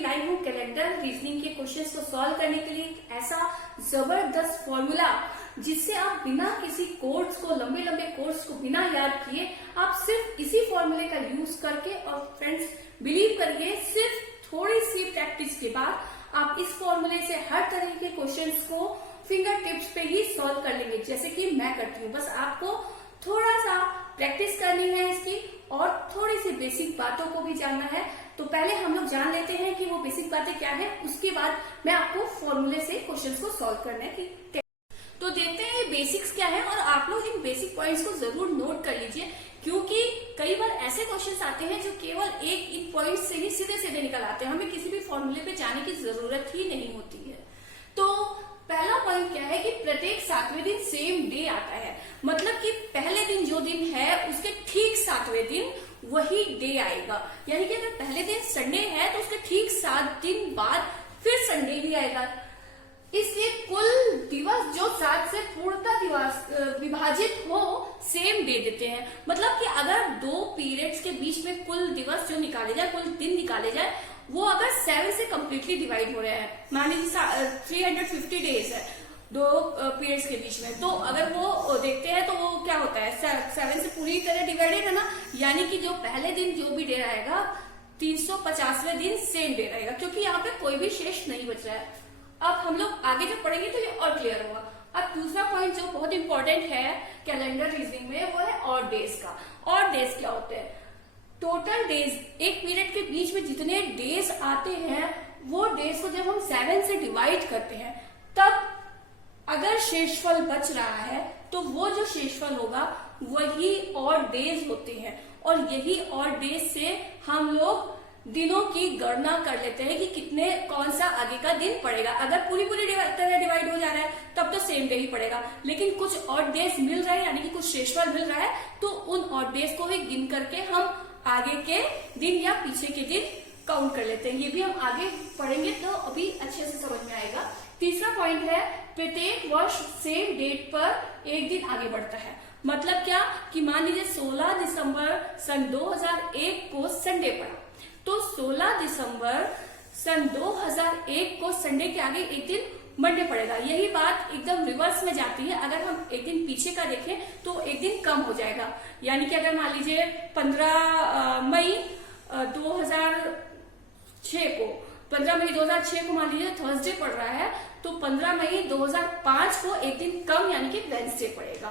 लाई हूँ calendar reasoning के questions को सॉल्व करने के लिए एक ऐसा जबरदस्त फॉर्मूला जिससे आप बिना किसी कोर्स को लंबे लंबे कोर्स को बिना याद किए आप सिर्फ इसी फॉर्मूले का यूज करके, और फ्रेंड्स बिलीव करिए सिर्फ थोड़ी सी प्रैक्टिस के बाद आप इस फॉर्मूले से हर तरह के क्वेश्चंस को फिंगर टिप्स पे ही सॉल्व कर लेंगे, जैसे कि मैं करती हूँ। बस आपको थोड़ा सा प्रैक्टिस करनी है इसकी और थोड़ी सी बेसिक बातों को भी जानना है। तो पहले हम लोग जान लेते हैं कि वो बेसिक बातें क्या है, उसके बाद मैं आपको फॉर्मूले से क्वेश्चंस को सॉल्व करने की। तो देखते हैं ये बेसिक्स क्या है, और आप लोग इन बेसिक पॉइंट्स को जरूर नोट कर लीजिए, क्योंकि कई बार ऐसे क्वेश्चंस आते हैं जो केवल एक इन पॉइंट्स से ही सीधे सीधे निकल आते हैं, हमें किसी भी फॉर्मूले पे जाने की जरूरत ही नहीं होती है। तो पहला पॉइंट क्या है कि प्रत्येक 7वें दिन सेम डे आता है, मतलब कि पहले दिन जो दिन है उसके ठीक 7वें दिन वही डे आएगा। यानी कि अगर पहले दिन संडे है तो उसके ठीक 7 दिन बाद फिर संडे भी आएगा। इसलिए कुल दिवस जो 7 से पूर्णतः विभाजित हो सेम डे देते हैं। मतलब कि अगर 2 पीरियड्स के बीच में कुल दिवस जो निकाले जाए, कुल दिन निकाले जाए, वो अगर 7 से कम्प्लीटली डिवाइड हो रहे हैं, मान लीजिए 350 डेज है 2 पीरियड्स के बीच में, तो अगर वो देखते हैं तो वो क्या होता है 7 से पूरी तरह डिवाइडेड है ना, यानी कि जो पहले दिन जो भी डे रहेगा 350वें दिन सेम डे रहेगा, क्योंकि यहाँ पे कोई भी शेष नहीं बच रहा है। अब हम लोग आगे जब पढ़ेंगे तो ये और क्लियर होगा। अब दूसरा पॉइंट जो बहुत इंपॉर्टेंट है कैलेंडर रीजनिंग में, वो है ऑड डेज का। ऑड डेज क्या होते हैं? टोटल डेज, एक पीरियड के बीच में जितने डेज आते हैं वो डेज को जब हम 7 से डिवाइड करते हैं तब अगर शेषफल बच रहा है तो वो जो शेषफल होगा वही ऑड डेज होते हैं, और यही ऑड डेज से हम लोग दिनों की गणना कर लेते हैं कि कितने कौन सा आगे का दिन पड़ेगा। अगर पूरी तरह डिवाइड हो जा रहा है तब तो सेम डे ही पड़ेगा, लेकिन कुछ ऑड डेज मिल रहा है यानी कि कुछ शेषफल मिल रहा है तो उन ऑड डेज को ही गिन करके हम आगे के दिन या पीछे के दिन काउंट कर लेते हैं। ये भी हम आगे पढ़ेंगे तो अभी अच्छे से समझ में आएगा। तीसरा पॉइंट है प्रत्येक वर्ष सेम डेट पर एक दिन आगे बढ़ता है। मतलब क्या कि मान लीजिए 16 दिसंबर सन 2001 को संडे पड़ा, तो 16 दिसंबर सन 2001 को संडे के आगे एक दिन मंडे पड़ेगा। यही बात एकदम रिवर्स में जाती है, अगर हम एक दिन पीछे का देखें तो एक दिन कम हो जाएगा। यानी कि अगर मान लीजिए 15 मई 2006 को मान लीजिए थर्सडे पड़ रहा है, तो 15 मई 2005 को एक दिन कम यानी कि वेडनेसडे पड़ेगा।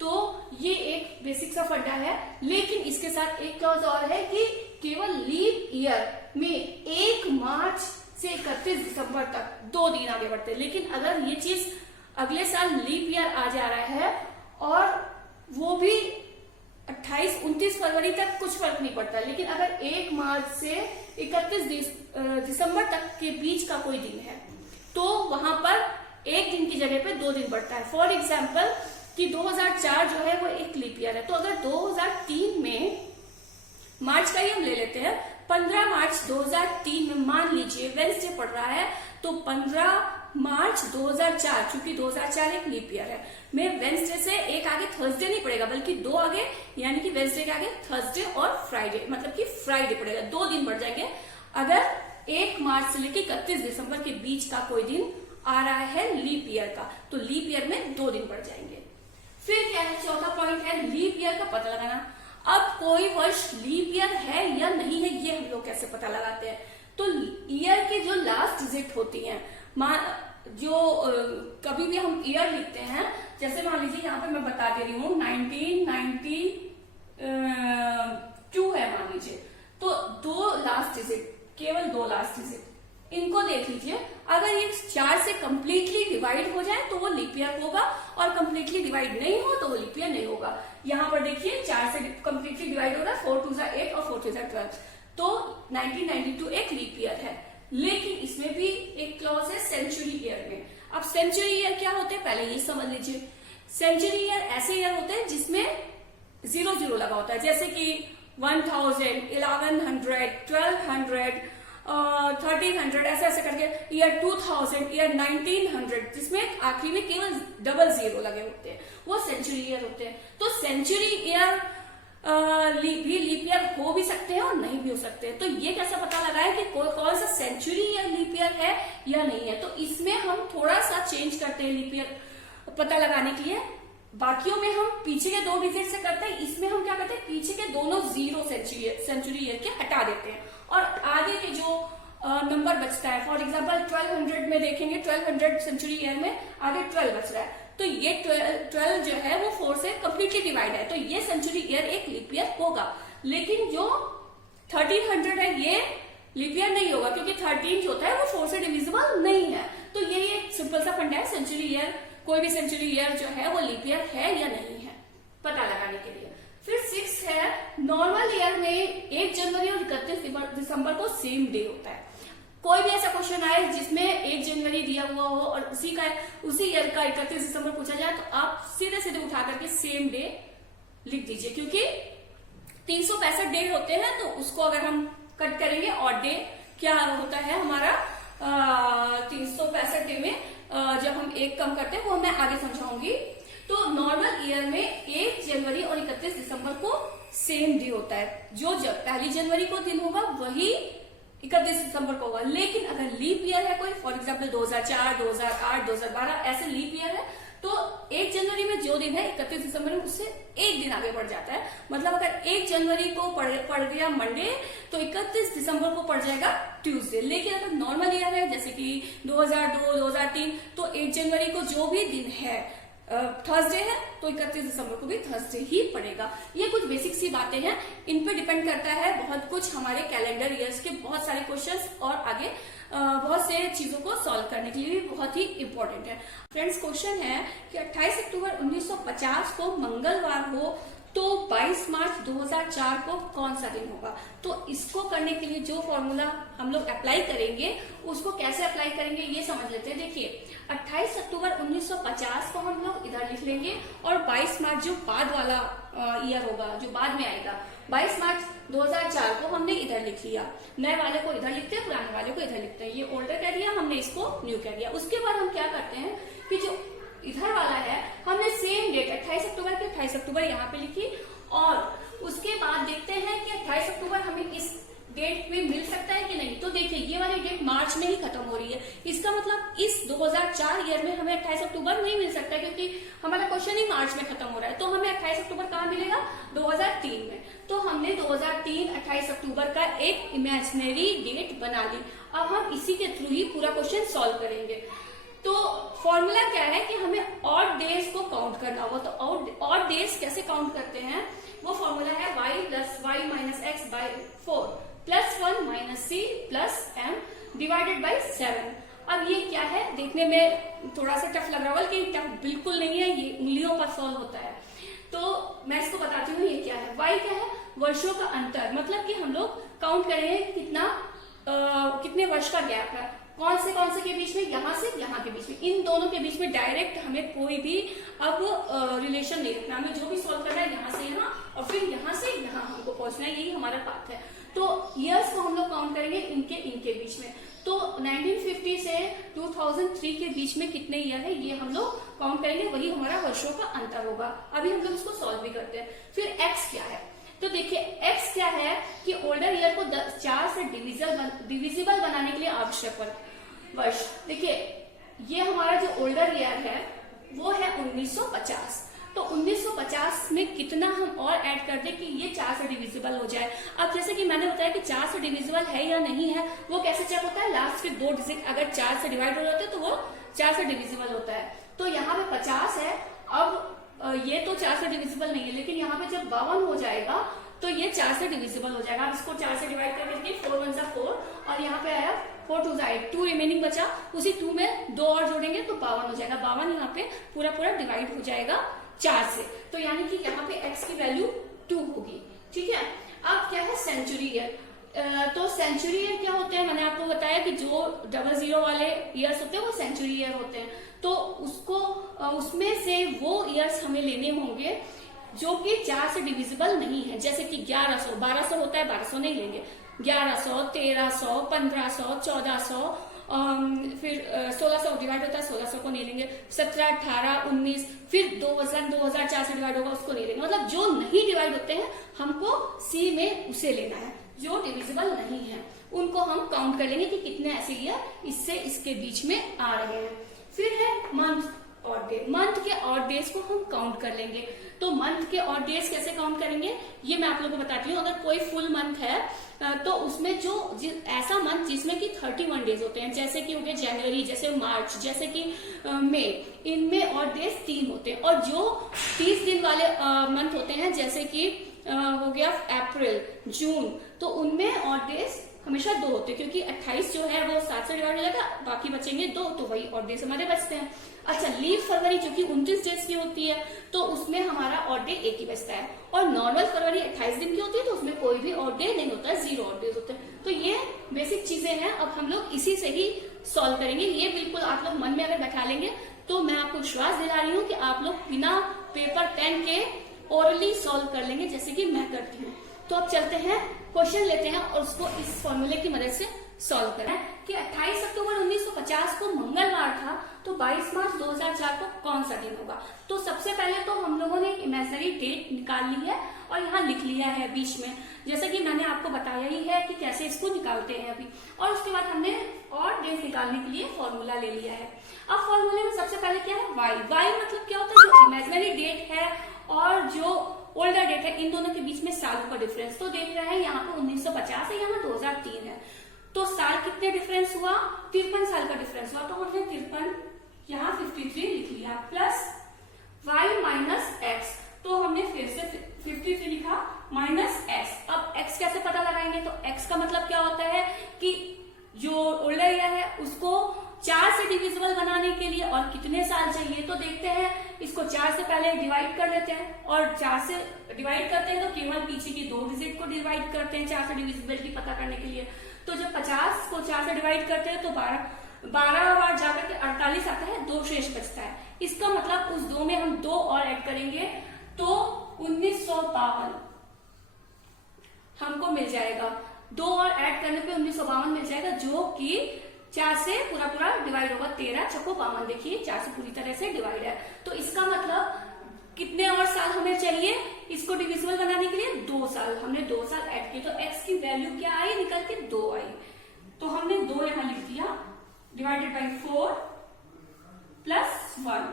तो ये एक बेसिक सा फंडा है, लेकिन इसके साथ एक क्लॉज और है कि केवल लीप ईयर में 1 मार्च से 31 दिसंबर तक 2 दिन आगे बढ़ते हैं। लेकिन अगर ये चीज अगले साल लीप ईयर आ जा रहा है और वो भी 28-29 फरवरी तक, कुछ फर्क नहीं पड़ता, लेकिन अगर 1 मार्च से 31 दिसंबर तक के बीच का कोई दिन है तो वहां पर एक दिन की जगह पे 2 दिन बढ़ता है। फॉर एग्जाम्पल कि 2004 जो है वो एक लीप ईयर है, तो अगर 2003 में मार्च का ही हम ले लेते हैं, 15 मार्च 2003 में मान लीजिए वेडनेसडे पड़ रहा है, तो 15 मार्च 2004, चूंकि 2004 एक लीप ईयर है, में वेडनेसडे से एक आगे थर्सडे नहीं पड़ेगा बल्कि 2 आगे, यानी कि वेडनेसडे के आगे थर्सडे और फ्राइडे, मतलब कि फ्राइडे पड़ेगा, 2 दिन बढ़ जाएंगे। अगर 1 मार्च से लेकर 31 दिसंबर के बीच का कोई दिन आ रहा है लीप ईयर का, तो लीप ईयर में 2 दिन बढ़ जाएंगे। फिर क्या है, चौथा पॉइंट है लीप ईयर का पता लगाना। अब कोई वर्ष लीप ईयर है या नहीं है ये हम लोग कैसे पता लगाते हैं? तो ईयर की जो लास्ट डिजिट होती है, जो कभी भी हम ईयर लिखते हैं, जैसे मान लीजिए यहाँ पे मैं बता दे रही हूँ 1992 है मान लीजिए, तो 2 लास्ट डिजिट, केवल 2 लास्ट डिजिट, इनको देख लीजिए। अगर ये 4 से कंप्लीटली डिवाइड हो जाए तो वो लीप ईयर होगा, और कंप्लीटली डिवाइड नहीं हो तो वो लीप ईयर नहीं होगा। यहाँ पर देखिए 4 से कंप्लीटली डिवाइड हो रहा है, 4 2 8 और 4 3 12, तो 1992 एक लीप ईयर है। लेकिन इसमें भी एक क्लॉज है सेंचुरी ईयर में। अब सेंचुरी ईयर क्या होते हैं पहले ये समझ लीजिए। सेंचुरी ईयर ऐसे ईयर होते हैं जिसमें 0 लगा होता है, जैसे कि 1000, 1100, 1200, 1300, ऐसे करके ईयर 2000, ईयर 1900, जिसमें आखिरी में केवल 00 लगे होते हैं, वो सेंचुरी ईयर होते हैं। तो सेंचुरी ईयर भी लीप ईयर हो भी सकते हैं और नहीं भी हो सकते हैं। तो ये कैसे पता लगाए कि कौन सा सेंचुरी ईयर लीप ईयर है या नहीं है। तो इसमें हम थोड़ा सा चेंज करते हैं लीप ईयर पता लगाने के लिए। बाकियों में हम पीछे के 2 डिजिट से करते हैं, इसमें हम क्या करते हैं, पीछे के दोनों जीरो सेंचुरी ईयर के हटा देते हैं और आगे के जो नंबर बचता है, फॉर एग्जाम्पल 1200 में देखेंगे, 1200 सेंचुरी ईयर में आगे 12 बच रहा है, तो ये 12 जो है वो 4 से कंप्लीटली डिवाइड है, तो ये सेंचुरी ईयर एक लीप ईयर होगा। लेकिन जो 1300 है ये लीप ईयर नहीं होगा, क्योंकि 13 जो होता है वो 4 से डिविजिबल नहीं है। तो ये एक सिंपल सा फंडा है, सेंचुरी ईयर, कोई भी सेंचुरी ईयर जो है वो लीप ईयर है या नहीं है पता लगाने के लिए। फिर 6 है, नॉर्मल ईयर में 1 जनवरी और 31 दिसंबर को सेम डे होता है। कोई भी ऐसा क्वेश्चन आए जिसमें 1 जनवरी दिया हुआ हो और उसी ईयर का 31 दिसंबर पूछा जाए, तो आप सीधे सीधे उठा करके सेम डे लिख दीजिए, क्योंकि 365 डे होते हैं, तो उसको अगर हम कट करेंगे और डे क्या होता है हमारा 365 डे में जब हम 1 कम करते हैं वो मैं आगे समझाऊंगी। तो नॉर्मल ईयर में 1 जनवरी और 31 दिसंबर को सेम डे होता है, जो जब 1 जनवरी को दिन होगा वही 31 दिसंबर को होगा। लेकिन अगर लीप ईयर है कोई, फॉर एग्जाम्पल 2004, 2008, 2012 ऐसे लीप ईयर है, तो 1 जनवरी में जो दिन है 31 दिसंबर में उससे 1 दिन आगे बढ़ जाता है। मतलब अगर 1 जनवरी को पड़ गया मंडे, तो 31 दिसंबर को पड़ जाएगा ट्यूसडे। लेकिन अगर नॉर्मल ईयर है जैसे कि 2002, 2003, तो 1 जनवरी को जो भी दिन है थर्सडे है, तो 31 दिसंबर को भी थर्सडे ही पड़ेगा। ये कुछ बेसिक सी बातें हैं, इन पे डिपेंड करता है बहुत कुछ, हमारे कैलेंडर ईयर्स के बहुत सारे क्वेश्चंस और आगे बहुत से चीजों को सॉल्व करने के लिए भी बहुत ही इंपॉर्टेंट है। फ्रेंड्स, क्वेश्चन है कि 28 अक्टूबर 1950 को मंगलवार हो तो 22 मार्च 2004 को कौन सा दिन होगा। तो इसको करने के लिए जो फॉर्मूला हम लोग अप्लाई करेंगे, उसको कैसे अप्लाई करेंगे ये समझ लेते हैं। देखिए, 28 अक्टूबर 1950 को हम लोग इधर लिख लेंगे और 22 मार्च जो बाद वाला ईयर होगा, जो बाद में आएगा, 22 मार्च 2004 को हमने इधर लिख लिया। नए वाले को इधर लिखते हैं, पुराने वाले को इधर लिखते हैं। ये ओल्डर कह दिया हमने, इसको न्यू कह दिया। उसके बाद हम क्या करते हैं कि जो इधर वाला है हमने सेम डेट 28 अक्टूबर की 28 अक्टूबर यहाँ पे लिखी, और उसके बाद देखते हैं कि 28 अक्टूबर हमें इस डेट में मिल सकता है कि नहीं। तो देखिए, ये वाली डेट मार्च में ही खत्म हो रही है, इसका मतलब इस 2004 ईयर में हमें 28 अक्टूबर नहीं मिल सकता, क्योंकि हमारा क्वेश्चन ही मार्च में खत्म हो रहा है। तो हमें 28 अक्टूबर कहाँ मिलेगा, 2003 में। तो हमने 2003 28 अक्टूबर का एक इमेजिनरी डेट बना ली। अब हम इसी के थ्रू ही पूरा क्वेश्चन सॉल्व करेंगे। तो फॉर्मूला क्या है कि हमें ऑड डेज को काउंट करना होगा। तो ऑड डेज कैसे काउंट करते हैं, वो फॉर्मूला है y plus Y minus X by 4 plus 1 minus C plus m divided by 7। अब ये क्या है, देखने में थोड़ा सा टफ लग रहा होगा, लेकिन टफ बिल्कुल नहीं है, ये उंगलियों पर सॉल्व होता है। तो मैं इसको बताती हूँ, ये क्या है। y क्या है, वर्षों का अंतर, मतलब कि हम लोग काउंट करेंगे कितने वर्ष का गैप है, कौन से के बीच में, यहाँ से यहाँ के बीच में, इन दोनों के बीच में डायरेक्ट हमें कोई भी अब रिलेशन नहीं रखना। हमें जो भी सॉल्व करना है यहाँ से यहाँ और फिर यहाँ से यहाँ हमको पहुंचना है, यही हमारा पाथ है। तो ईयर्स को हम लोग काउंट करेंगे इनके बीच में। तो 1950 से 2003 के बीच में कितने ईयर है ये हम लोग काउंट करेंगे, वही हमारा वर्षों का अंतर होगा। अभी हम लोग इसको सॉल्व भी करते हैं। फिर एक्स क्या है, तो देखिए एक्स क्या है कि ओल्डर ईयर को 4 से डिविजिबल बनाने के लिए आवश्यक वर्ष। देखिए, ये हमारा जो ओल्डर ईयर है वो है 1950। तो 1950 में कितना हम और ऐड कर दें कि ये 4 से डिविजिबल हो जाए। अब जैसे कि मैंने बताया कि 4 से डिविजिबल है या नहीं है, वो कैसे चेक होता है, लास्ट के 2 डिजिट अगर 4 से डिवाइड हो जाते हैं तो वो 4 से डिविजिबल होता है। तो यहाँ पे 50 है, अब ये तो 4 से डिविजिबल नहीं है, लेकिन यहाँ पे जब 52 हो जाएगा तो ये 4 से डिविजिबल हो जाएगा। अब इसको 4 से डिवाइड कर देंगे, 4 1 जा 4 और यहाँ पे आया 4 2 जा 8, 2 रिमेनिंग बचा, उसी 2 में 2 और जोड़ेंगे तो 52 हो जाएगा। 52 यहाँ पे पूरा डिवाइड हो जाएगा 4 से, तो यानी कि यहाँ पे x की वैल्यू 2 होगी। ठीक है, अब क्या है सेंचुरी ईयर। तो सेंचुरी ईयर क्या होते हैं, मैंने आपको बताया कि जो 00 वाले ईयर्स होते हैं वो सेंचुरी ईयर होते हैं। तो उसमें से वो ईयर्स हमें लेने होंगे जो कि 4 से डिविजिबल नहीं है। जैसे कि 1100, 1200 होता है, 1200 नहीं लेंगे, 1100, 1300, 1500, 1400 फिर 1600 डिवाइड होता है, 1600 को नहीं लेंगे, 17, 18, 19, फिर 2004 से डिवाइड होगा, उसको नहीं लेंगे। मतलब जो नहीं डिवाइड होते हैं हमको सी में उसे लेना है, जो डिविजिबल नहीं है उनको हम काउंट कर लेंगे कि कितने ऐसे ईयर इससे इसके बीच में आ रहे हैं। फिर है मंथ और डे। मंथ के और डेज को हम काउंट कर लेंगे। तो मंथ के और डेज कैसे काउंट करेंगे ये मैं आप लोगों को बताती हूँ। अगर कोई फुल मंथ है तो उसमें जो ऐसा मंथ जिसमें कि 31 डेज होते हैं, जैसे कि हो गया जनवरी, जैसे मार्च, जैसे कि मई, इनमें और डेज 3 होते हैं। और जो 30 दिन वाले मंथ होते हैं जैसे कि हो गया अप्रैल, जून, तो उनमें और डेज हमेशा 2 होते हैं, क्योंकि 28 जो है वो 7 से डिवाइड हो जाएगा, बाकी बचेंगे 2, तो वही और डेज हमारे बचते हैं। अच्छा, लीप फरवरी जो कि 29 डेज की होती है तो उसमें हमारा ऑड डे 1 ही बचता है। और नॉर्मल फरवरी 28 दिन की होती है तो उसमें कोई भी ऑड डे नहीं होता है, 0 ऑड डेज होते हैं। तो ये बेसिक चीजें हैं। अब हम लोग इसी से ही सॉल्व करेंगे। ये बिल्कुल आप लोग मन में अगर बैठा लेंगे तो मैं आपको विश्वास दिला रही हूँ कि आप लोग बिना पेपर पेन के ओरली सॉल्व कर लेंगे, जैसे कि मैं करती हूँ। तो अब चलते हैं, क्वेश्चन लेते हैं और उसको इस फॉर्मूले की मदद से सॉल्व करें कि 28 अक्टूबर 1950 को मंगलवार था तो 22 मार्च 2004 को कौन सा दिन होगा। तो सबसे पहले तो हम लोगों ने एक इमेजिनरी डेट निकाल ली है और यहाँ लिख लिया है बीच में, जैसे कि मैंने आपको बताया ही है कि कैसे इसको निकालते हैं अभी। और उसके बाद हमने और डेज निकालने के लिए फॉर्मूला ले लिया है। अब फॉर्मूले में सबसे पहले क्या है, वाई। वाई मतलब क्या होता है, जो इमेजिनरी डेट है और जो ओल्डर डेट है, इन दोनों के बीच में सालों का डिफरेंस। तो देख रहे हैं यहाँ पे 1950 है, यहाँ 2003 है, तो साल कितने डिफरेंस हुआ, 53 साल का डिफरेंस हुआ। तो हमने 53 यहाँ 53 लिख लिया, प्लस y माइनस एक्स, तो हमने फिर से 53 लिखा माइनस एक्स। अब x कैसे पता लगाएंगे, तो x का मतलब क्या होता है कि जो ओल्डर ईयर है उसको 4 से डिविजिबल बनाने के लिए और कितने साल चाहिए। तो देखते हैं, इसको 4 से पहले डिवाइड कर लेते हैं और 4 से डिवाइड करते हैं तो केवल पीछे की 2 डिजिट को डिवाइड करते हैं 4 से डिविजिबिलिटी पता करने के लिए। तो जब 50 को 4 से डिवाइड करते हैं तो 12 बार जाकर के 48 आता है, 2 शेष बचता है। इसका मतलब उस 2 में हम 2 और ऐड करेंगे तो 1952 हमको मिल जाएगा। 2 और ऐड करने पे 1952 मिल जाएगा, जो कि 4 से पूरा डिवाइड होगा। 13 छक्को 52, देखिए 4 से पूरी तरह से डिवाइड है। तो इसका मतलब कितने और साल हमें चाहिए इसको डिविजिबल बनाने के लिए, 2 साल। हमने 2 साल ऐड किए तो x की वैल्यू क्या आई, निकल के 2 आई। तो हमने 2 यहां लिख दिया, डिवाइडेड बाई 4 प्लस 1।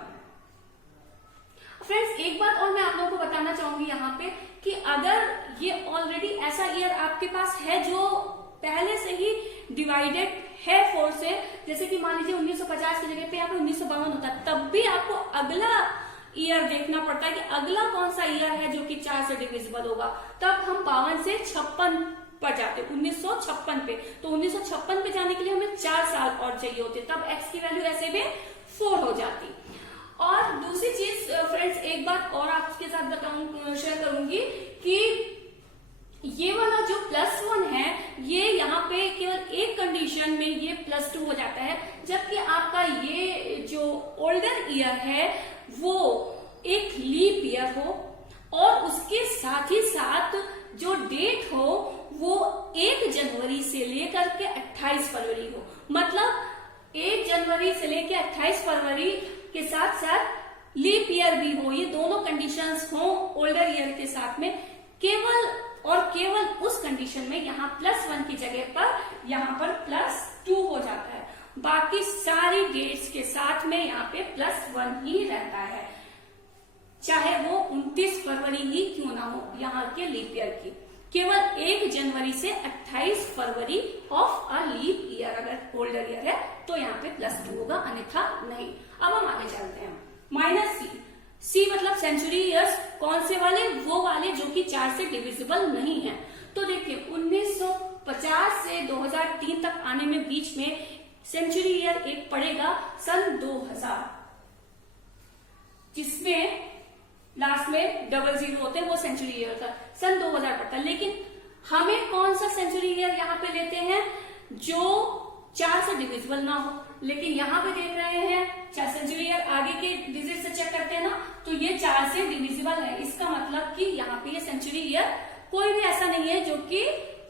फ्रेंड्स, एक बात और मैं आप लोगों को बताना चाहूंगी यहाँ पे कि अगर ये ऑलरेडी ऐसा ईयर आपके पास है जो पहले से ही डिवाइडेड है 4 से, जैसे कि मान लीजिए 1950 की जगह पे यहाँ पे 1952 होता है, तब भी आपको अगला ईयर देखना पड़ता है कि अगला कौन सा ईयर है जो कि 4 से डिविजिबल होगा। तब हम 52 से 56 पर जाते, 1956 पे। तो 1956 पे जाने के लिए हमें 4 साल और चाहिए होते, तब x की वैल्यू ऐसे में 4 हो जाती। और दूसरी चीज फ्रेंड्स, एक बात और आपके साथ शेयर करूंगी कि ये वाला जो +1 है ये यहाँ पे केवल एक कंडीशन में ये +2 हो जाता है, जबकि आपका ये जो ओल्डर ईयर है वो एक लीप ईयर हो और उसके साथ ही साथ जो डेट हो वो 1 जनवरी से लेकर के 28 फरवरी हो। मतलब 1 जनवरी से लेकर 28 फरवरी के साथ साथ लीप ईयर भी हो। ये दोनों कंडीशंस हो ओल्डर ईयर के साथ में, केवल और केवल उस कंडीशन में यहाँ +1 की जगह पर यहाँ पर +2 हो जाता है। बाकी सारी डेट्स के साथ में यहाँ पे +1 ही रहता है, चाहे वो 29 फरवरी ही क्यों ना हो यहाँ के लीप ईयर की। केवल 1 जनवरी से 28 फरवरी ऑफ अ लीप ईयर अगर ओल्डर ईयर है तो यहाँ पे +2 होगा, अन्यथा नहीं। अब हम आगे चलते हैं। -C, C मतलब सेंचुरी ईयर्स, कौन से वाले, वो वाले जो कि 4 से डिविजिबल नहीं है। तो देखिए 1950 से 2003 तक आने में बीच में सेंचुरी ईयर एक पड़ेगा सन 2000, जिसमें लास्ट में 00 होते हैं, वो सेंचुरी ईयर था, सन 2000 पड़ता है। लेकिन हमें कौन सा सेंचुरी ईयर यहाँ पे लेते हैं जो 4 से डिविजिबल ना हो। लेकिन यहाँ पे देख रहे हैं सेंचुरी ईयर आगे के डिजिट से चेक करते हैं ना, तो ये 4 से डिविजिबल है। इसका मतलब कि यहाँ पे ये सेंचुरी ईयर कोई भी ऐसा नहीं है जो कि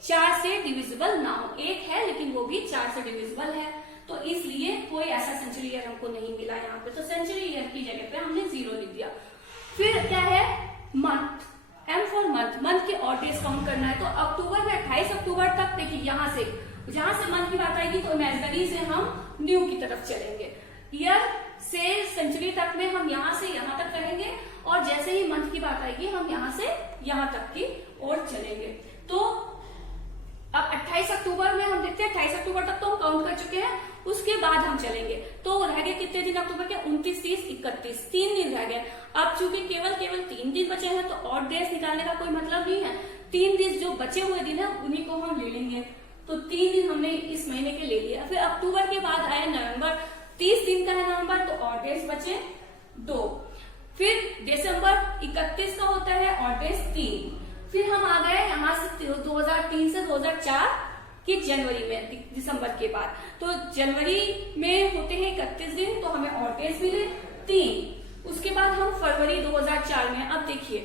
4 से डिविजिबल ना हो। एक है लेकिन वो भी 4 से डिविजिबल है। तो इसलिए कोई ऐसा सेंचुरी ईयर हमको नहीं मिला यहाँ पे, तो सेंचुरी ईयर की जगह पे हमने 0 लिख दिया। फिर क्या है, month, M for month, month के और डेज काउंट करना है। तो अक्टूबर में 28 अक्टूबर तक, देखिए यहाँ से जहां से मंथ की बात आएगी तो इमेजिनरी से हम न्यू की तरफ चलेंगे, ईयर से सेंचुरी तक में हम यहाँ से यहाँ तक रहेंगे, और जैसे ही मंथ की बात आएगी हम यहाँ से यहाँ तक की ओर चलेंगे। तो अब 28 अक्टूबर में हम देखते हैं, 28 अक्टूबर तक तो हम काउंट कर चुके हैं, उसके बाद हम चलेंगे। तो रह गए कितने दिन अक्टूबर के, 29, 30, 31, 3 दिन रह गए। अब चूंकि केवल 3 दिन बचे हैं तो ऑड डेज निकालने का कोई मतलब नहीं है, 3 दिन जो बचे हुए दिन है उन्हीं को हम ले लेंगे। तो 3 दिन हमने इस महीने के ले लिया। फिर अक्टूबर के बाद आया नवंबर, 30 दिन का है नवंबर, तो ऑड डेज बचे 2। फिर दिसंबर 31 का होता है, ऑड डेज 3। फिर हम आ गए यहाँ से 2003 से 2004 की जनवरी में, दिसंबर के बाद। तो जनवरी में होते हैं 31 दिन, तो हमें ऑड डेज मिले 3। उसके बाद हम फरवरी 2004 में, अब देखिए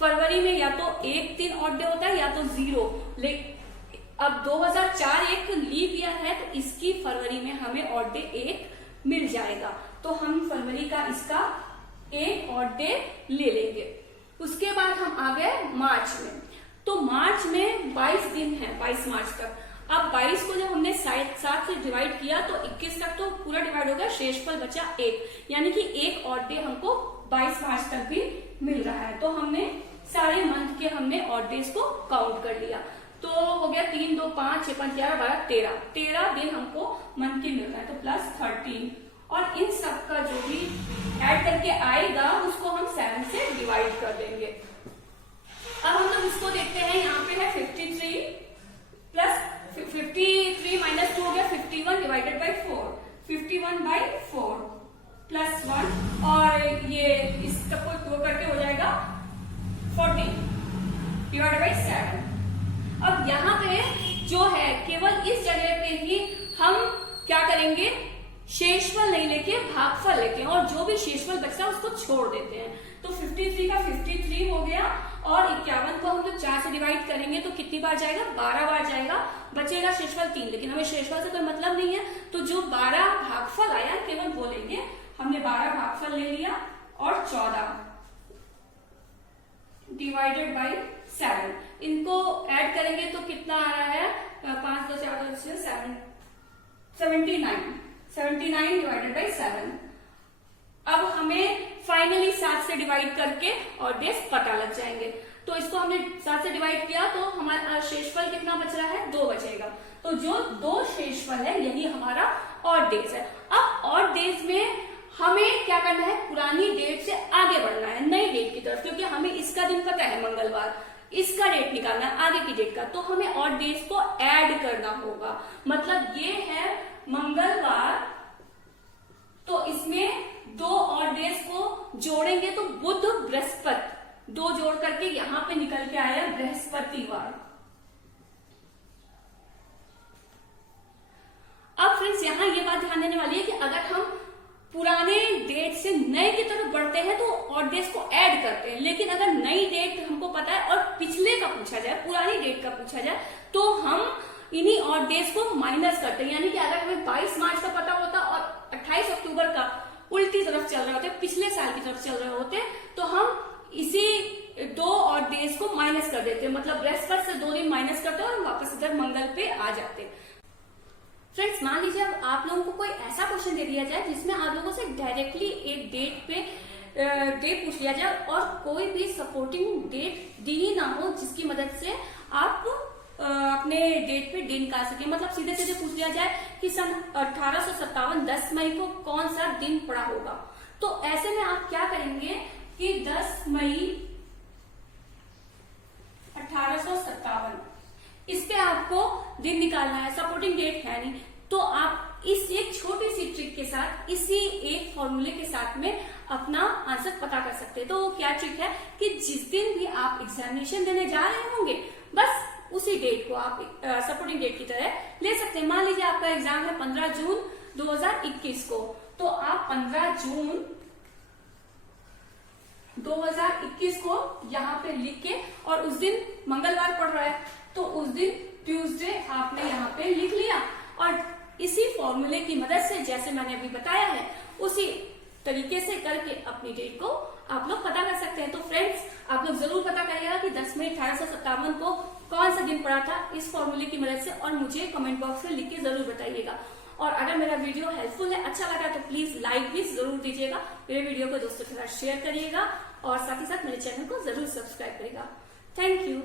फरवरी में या तो 1 दिन ऑड डे होता है या तो 0, लेकिन अब 2004 एक लीप ईयर है, तो इसकी फरवरी में हमें ऑड डे 1 मिल जाएगा। तो हम फरवरी का इसका 1 ऑड डे ले लेंगे। उसके बाद हम आ गए मार्च में। तो मार्च में 22 दिन है, 22 मार्च तक। अब 22 को जब हमने 7 से डिवाइड किया तो 21 तक तो पूरा डिवाइड हो गया, शेषफल बचा 1, यानी कि 1 ऑड डे हमको 22 मार्च तक भी मिल रहा है। तो हमने सारे मंथ के हमने ऑड डेज को काउंट कर लिया। तो हो गया 3, 2, 5, 6, 5, 11, 12, 13 दिन हमको मंथ के मिल रहा है, तो प्लस 13। और इन सब का जो भी ऐड करके आएगा उसको हम 7 से डिवाइड कर देंगे। अब हम लोग इसको देखते हैं, यहाँ पे है 53 प्लस 53 माइनस 2 हो गया 51 डिवाइडेड बाई 4, 51/4 प्लस 1, और ये इस सबको वो करके हो जाएगा 40 डिवाइडेड बाई 7। अब यहाँ पे जो है केवल इस जगह पे ही हम क्या करेंगे, शेषफल नहीं लेके भागफल लेते हैं, और जो भी शेषफल बचता है उसको छोड़ देते हैं। तो 53 का 53 हो गया, और 51 को हम लोग 4 से डिवाइड करेंगे तो कितनी बार जाएगा, 12 बार जाएगा, बचेगा शेषफल 3। लेकिन हमें शेषफल से कोई मतलब नहीं है, तो जो 12 भागफल आया केवल वो लेंगे। हमने 12 भागफल ले लिया, और 14 डिवाइडेड बाई 7, इनको ऐड करेंगे तो कितना आ रहा है, 5, 2, 4, 2, 7, 79 डिवाइडेड बाई 7। अब हमें फाइनली 7 से डिवाइड करके और डेज पता लग जाएंगे। तो इसको हमने 7 से डिवाइड किया तो हमारा शेषफल कितना बच रहा है, 2 बचेगा। तो जो 2 शेषफल है यही हमारा ऑड डेज है। अब ऑड डेज में हमें क्या करना है, पुरानी डेट से आगे बढ़ना है नई डेट की तरफ, क्योंकि हमें इसका दिन पता है मंगलवार, इसका डेट निकालना है आगे की डेट का। तो हमें ऑड डेज को ऐड करना होगा। मतलब ये है मंगलवार, तो इसमें 2 ऑड डेज को जोड़ेंगे तो बुध बृहस्पति, 2 जोड़ करके यहां पे निकल के आया बृहस्पतिवार। अब फ्रेंड्स यहां ये बात ध्यान देने वाली है कि अगर हम पुराने डेट से नए की तरफ बढ़ते हैं तो ऑड डेज को ऐड करते हैं, लेकिन अगर नई डेट हमको पता है और पिछले का पूछा जाए, पुरानी डेट का पूछा जाए, तो हम इन्हीं ऑड डेज को माइनस करते हैं। यानी कि अगर हमें 22 मार्च का पता होता और 28 अक्टूबर का उल्टी तरफ चल रहे होते, पिछले साल की तरफ चल रहे होते, तो हम इसी 2 ऑड डेज को माइनस कर देते, मतलब बृहस्पति से 2 दिन माइनस करते और हम वापस इधर मंगल पे आ जाते। फ्रेंड्स मान लीजिए अब आप लोगों को कोई ऐसा क्वेश्चन दे दिया जाए जिसमें आप लोगों से डायरेक्टली एक डेट पे डेट पूछ लिया जाए और कोई भी सपोर्टिंग डेट दी ही ना हो जिसकी मदद से आप अपने डेट पे दिन निकाल सके। मतलब सीधे सीधे पूछ लिया जाए कि सन 1857 10 मई को कौन सा दिन पड़ा होगा, तो ऐसे में आप क्या करेंगे कि 10 मई 1857 इस पे आपको दिन निकालना है, सपोर्टिंग डेट है नहीं, तो आप इस एक छोटी सी ट्रिक के साथ, इसी एक फॉर्मूले के साथ में अपना आंसर पता कर सकते हैं। तो वो क्या ट्रिक है कि जिस दिन भी आप एग्जामिनेशन देने जा रहे होंगे बस उसी डेट को आप सपोर्टिंग डेट की तरह ले सकते हैं। मान लीजिए आपका एग्जाम है 15 जून 2021 को, तो आप 15 जून 2021 को यहाँ पे लिख के, और उस दिन मंगलवार पड़ रहा है तो उस दिन ट्यूसडे आपने यहाँ पे लिख लिया, और इसी फॉर्मूले की मदद से जैसे मैंने अभी बताया है उसी तरीके से करके अपनी डेट को आप लोग पता कर सकते हैं। तो फ्रेंड्स, आप लोग जरूर पता करिएगा कि 10 मई 1857 को कौन सा दिन पड़ा था इस फॉर्मूले की मदद से, और मुझे कमेंट बॉक्स में लिख के जरूर बताइएगा। और अगर मेरा वीडियो हेल्पफुल है, अच्छा लगा तो प्लीज लाइक भी जरूर दीजिएगा, मेरे वीडियो को दोस्तों के साथ शेयर करिएगा और साथ ही साथ मेरे चैनल को जरूर सब्सक्राइब करिएगा। Thank you.